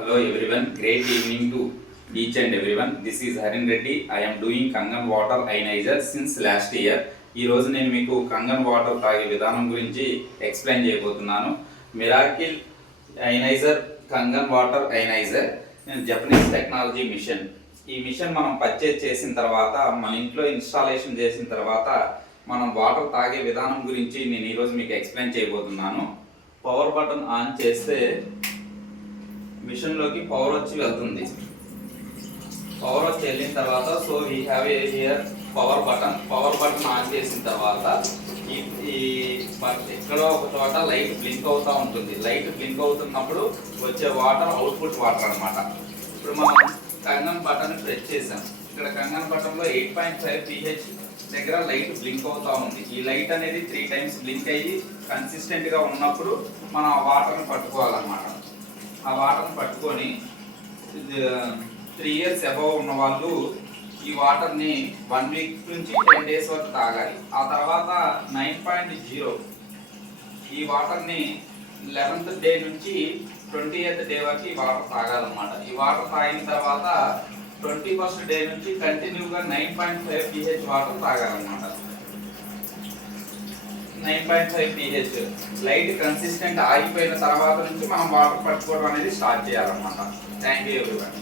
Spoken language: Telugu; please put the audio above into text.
Hello everyone, great evening to each and everyone. This is Harin Reddy. I am doing Kangen water ionizer since last year. ఈ రోజు నేను మీకు కంగన్ వాటర్ తాగే విధానం గురించి ఎక్స్ప్లెయిన్ చేయబోతున్నాను. Miracle ionizer Kangen water ionizer Japanese technology machine. ఈ మిషన్ మనం పర్చేజ్ చేసిన తర్వాత మన ఇంట్లో ఇన్స్టాలేషన్ చేసిన తర్వాత మనం వాటర్ తాగే విధానం గురించి నేను ఈరోజు మీకు ఎక్స్ప్లెయిన్ చేయబోతున్నాను. పవర్ బటన్ ఆన్ చేస్తే మిషన్లోకి పవర్ వచ్చి వెళ్తుంది. పవర్ వచ్చి వెళ్ళిన తర్వాత so we have a here power button on చేసిన తర్వాత ఎక్కడో ఒక చోట లైట్ బ్లింక్ అవుతూ ఉంటుంది. లైట్ బ్లింక్ అవుతున్నప్పుడు వచ్చే వాటర్ అవుట్పుట్ వాటర్ అనమాట. ఇప్పుడు మనం కంగన్ బటన్ ప్రెస్ చేసాం. ఇక్కడ కంగన్ బటన్లో 8.5 pH దగ్గర లైట్ బ్లింక్ అవుతూ ఉంది. ఈ లైట్ అనేది 3 times బ్లింక్ అయ్యి కన్సిస్టెంట్గా ఉన్నప్పుడు మనం ఆ వాటర్ని పట్టుకోవాలన్నమాట. ఆ వాటర్ని పట్టుకొని 3 years అబవ్ ఉన్న వాళ్ళు ఈ వాటర్ని 1 week నుంచి 10 days వరకు తాగాలి. ఆ తర్వాత 9.0 ఈ వాటర్ని 11th day నుంచి 20th day వరకు ఈ వాటర్ తాగాలన్నమాట. ఈ వాటర్ తాగిన తర్వాత 21st day నుంచి కంటిన్యూగా 9.5 pH వాటర్ తాగాలన్నమాట. 9.5 pH లైట్ కన్సిస్టెంట్ ఆగిపోయిన తర్వాత నుంచి మనం వాటర్ పట్టుకోవడం అనేది స్టార్ట్ చేయాలన్నమాట. Thank you everyone.